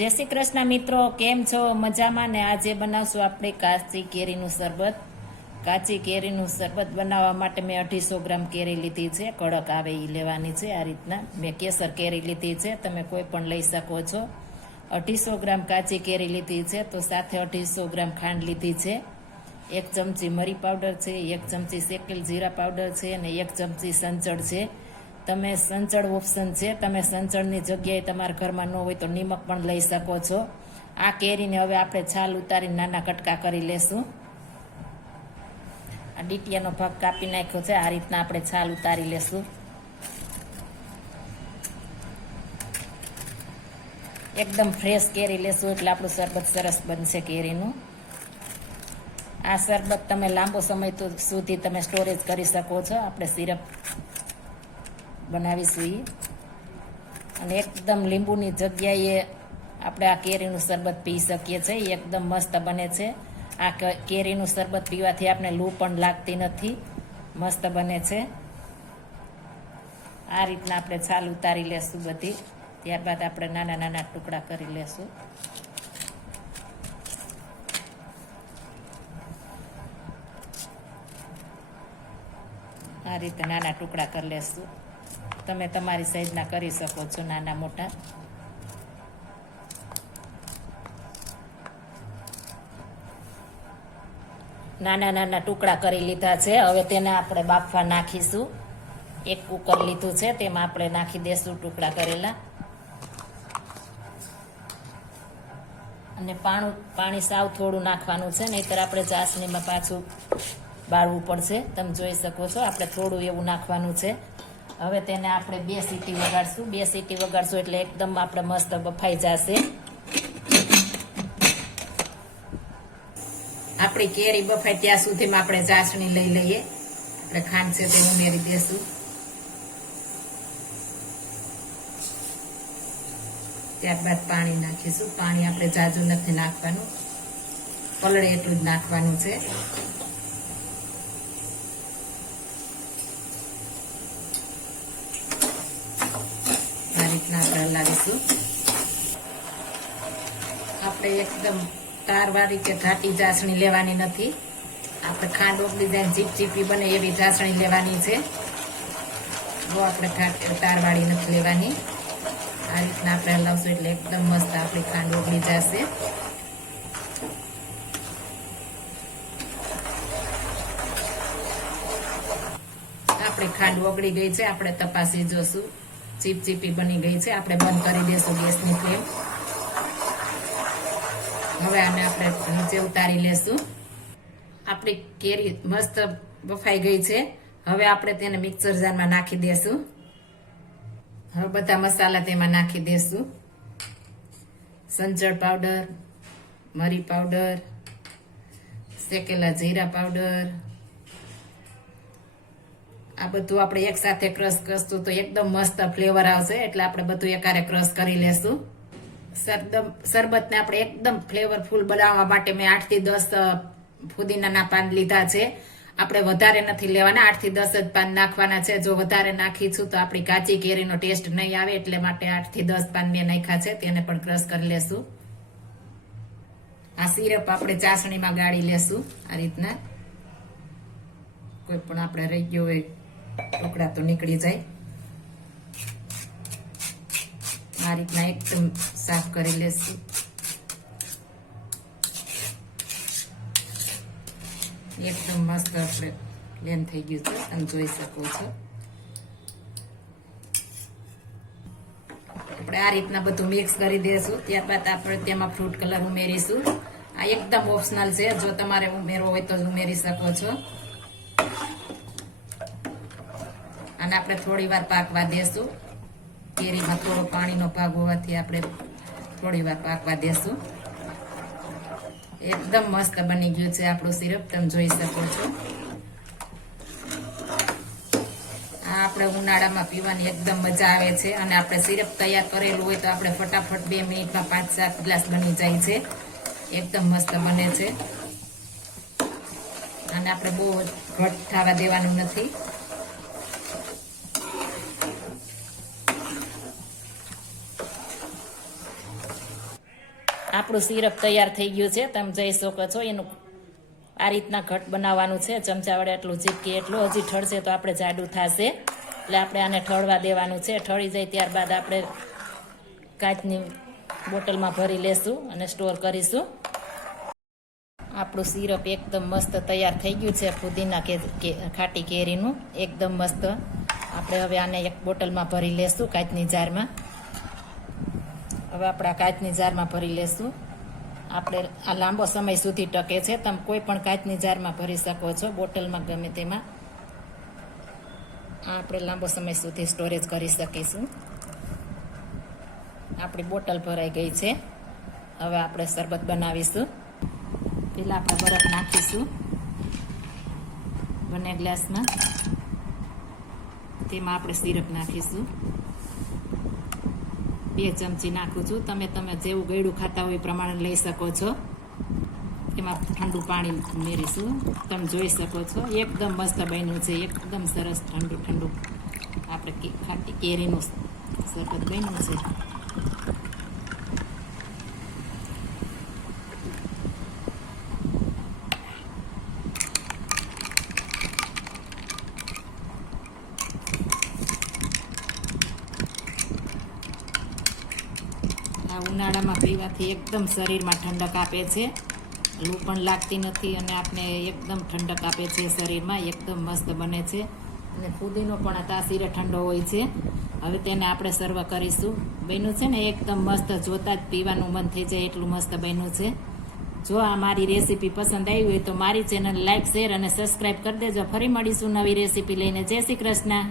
જય શ્રી કૃષ્ણ મિત્રો, કેમ છો? મજામાં ને? આજે બનાવશું આપણે કાચી કેરીનું શરબત. કાચી કેરીનું શરબત બનાવવા માટે મેં 250 ગ્રામ કેરી લીધી છે. કડક આવે એ લેવાની છે. આ રીતના મેં કેસર કેરી લીધી છે, તમે કોઈ પણ લઈ શકો છો. 250 ગ્રામ કાચી કેરી લીધી છે, તો સાથે 250 ગ્રામ ખાંડ લીધી છે. 1 ચમચી મરી પાવડર છે, 1 ચમચી શેકેલ જીરા પાવડર છે અને 1 ચમચી સંચળ છે. તમે સંચળ ઓપ્શન છે, તમે સંચળની જગ્યાએ તમારા ઘરમાં ન હોય તો નિમક પણ લઈ શકો છો. આ કેરીને હવે આપણે છાલ ઉતારી નાના કટકા કરી લેશું. આ ડીટીયાનો ભાગ કાપી નાખ્યો છે. આ રીતના આપણે છાલ ઉતારી લેશું. એકદમ ફ્રેશ કેરી લેશું એટલે આપણું શરબત સરસ બનશે કેરીનું. આ શરબત તમે લાંબો સમય સુધી તમે સ્ટોરેજ કરી શકો છો. આપણે સિરપ બનાવીશું એ, અને એકદમ લીંબુની જગ્યાએ આપણે આ કેરીનું શરબત પી શકીએ છીએ. એકદમ મસ્ત બને છે. આ કેરીનું શરબત પીવાથી આપણે લૂ પણ લાગતી નથી, મસ્ત બને છે. આ રીતના આપણે છાલ ઉતારી લેશું બધી. ત્યારબાદ આપણે નાના નાના ટુકડા કરી લેશું. આ રીતે નાના ટુકડા કરી લેશું. તમે તમારી સાઈઝના કરી શકો છો, નાના મોટા. નાના નાના ટુકડા કરી લીધા છે. હવે તેને આપણે બાફવા નાખીશું. એક કુકર લીધું છે, તેમાં આપણે નાખી દેશું ટુકડા કરેલા. અને પાણી સાવ થોડું નાખવાનું છે, નહીંતર આપણે ચાસણીમાં પાછું બાળવું પડશે. તમે જોઈ શકો છો, આપણે થોડું એવું નાખવાનું છે. હવે તેને આપણે 2 સીટી વગાડશું. 2 સીટી વગાડશું એટલે એકદમ આપણે મસ્ત બફાઈ જશે. આપણી કેરી બફાય ત્યાં સુધીમાં આપણે ચાસણી લઈ લઈએ. આપણે ખાંડ છે તે ઉમેરી દેશું. ત્યારબાદ પાણી નાખીશું. પાણી આપણે જાજુ નથી નાખવાનું, પલળે એટલું જ નાખવાનું છે. આ રીતના આપણે હલાવીશું. આપણે એકદમ તારવાળી કે ઘાટી ચાસણી લેવાની નથી. આપણે ખાંડ ઓગળી જાય ચીપચીપી બને એવી ચાસણી લેવાની છે. બહુ આપણે તારવાળી નથી લેવાની. આ રીતના આપણે હલાવશું એટલે એકદમ મસ્ત આપણી ખાંડ ઓગળી જશે. આપણી ખાંડ ઓગળી ગઈ છે. આપણે તપાસી જોશું. ચીપચીપી બની ગઈ છે. આપણે બંધ કરી દઈશું ગેસની ફ્લેમ. હવે આને આપણે નીચે ઉતારી લેશું. આપણી કેરી મસ્ત બફાઈ ગઈ છે. હવે આપણે તેને મિક્સર જારમાં નાખી દેશું. હવે બધા મસાલા તેમાં નાખી દેશું. સંચળ પાવડર, મરી પાવડર, શેકેલા જીરા પાવડર. આ બધું આપણે એક સાથે ક્રશ કરશું તો એકદમ મસ્ત ફ્લેવર આવશે. એટલે આપણે બધું એકારે ક્રશ કરી લેશું. શરબતને આપણે એકદમ ફ્લેવરફુલ બનાવવા માટે મેં 8 થી 10 ફુદીનાના પાન લીધા છે. આપણે વધારે નથી લેવાના, 8 થી 10 જ પાન નાખવાના છે. જો વધારે નાખીશું તો આપણી કાચી કેરીનો ટેસ્ટ નહીં આવે, એટલે માટે 8 થી 10 પાન મેં નાખ્યા છે. તેને પણ ક્રશ કરી લેશું. આ સિરપ આપણે ચાસણીમાં ગાળી લેશું. આ રીતના કોઈ પણ આપણે રહી ગયો હોય ટુકડા તો નીકળી જાય. આ રીતના એકદમ સાફ કરી લેશું. એકદમ મસ્ત આપણે લેન થઈ ગયું છે, તમે જોઈ શકો છો. આપણે આ રીતના બધું મિક્સ કરી દઈશું. ત્યારબાદ આપણે તેમાં ફ્રૂટ કલર ઉમેરીશું. આ એકદમ ઓપ્શનલ છે, જો તમારે ઉમેરવો હોય તો ઉમેરી શકો છો. અને આપણે થોડી વાર પાકવા દેશું. કેરીમાં થોડો પાણીનો ભાગ હોવાથી આપણે થોડી વાર પાકવા દેશું. એકદમ મસ્ત બની ગયું છે આપણું સિરપ, તમે જોઈ શકો છો. આ આપણે ઉનાળામાં પીવાની એકદમ મજા આવે છે. અને આપણે સિરપ તૈયાર કરેલું હોય તો આપણે ફટાફટ 2 મિનિટમાં 5-7 ગ્લાસ બની જાય છે. એકદમ મસ્ત બને છે. અને આપણે બહુ ઘટ થવા દેવાનું નથી. આપણું સિરપ તૈયાર થઈ ગયું છે, તમે જોઈ શકો છો. એનું આ રીતના ઘટ બનાવવાનું છે, ચમચા વડે એટલું ઝીપકી એટલું. હજી ઠળશે તો આપણે જાડું થશે, એટલે આપણે આને ઠળવા દેવાનું છે. ઠળી જાય ત્યારબાદ આપણે કાચની બોટલમાં ભરી લેશું અને સ્ટોર કરીશું. આપણું સિરપ એકદમ મસ્ત તૈયાર થઈ ગયું છે, ફુદીના ખાટી કેરીનું એકદમ મસ્ત. આપણે હવે આને એક બોટલમાં ભરી લેશું કાચની જારમાં. હવે આપણે આ કાચની જારમાં ભરી લેશું. આપણે આ લાંબો સમય સુધી ટકે છે, તમે કોઈ પણ કાચની જારમાં ભરી શકો છો, બોટલમાં ગમે તેમાં. આપણે લાંબો સમય સુધી સ્ટોરેજ કરી શકીશું. આપણી બોટલ ભરાઈ ગઈ છે. હવે આપણે શરબત બનાવીશું. પહેલાં આપણે બરફ નાખીશું બંને ગ્લાસમાં. તેમાં આપણે સિરપ નાખીશું. 2 ચમચી નાખું છું. તમે જેવું ગળ્યું ખાતા હોય એ પ્રમાણે લઈ શકો છો. એમાં ઠંડુ પાણી ઉમેરીશું. તમે જોઈ શકો છો એકદમ મસ્ત બન્યું છે, એકદમ સરસ ઠંડુ ઠંડુ આપણે ખાટી કેરીનું શરબત બન્યું છે. આ ઉનાળામાં પીવાથી એકદમ શરીરમાં ઠંડક આપે છે, લૂ પણ લાગતી નથી અને આપણે એકદમ ઠંડક આપે છે શરીરમાં. એકદમ મસ્ત બને છે અને ફુદીનો પણ તાસીરે ઠંડો હોય છે. હવે તેને આપણે સર્વ કરીશું. બન્યું છે ને એકદમ મસ્ત, જોતા જ પીવાનું મન થઈ જાય એટલું મસ્ત બન્યું છે. જો આ મારી રેસીપી પસંદ આવી હોય તો મારી ચેનલ લાઈક, શેર અને સબસ્ક્રાઈબ કરી દેજો. ફરી મળીશું નવી રેસીપી લઈને. જય શ્રી કૃષ્ણ.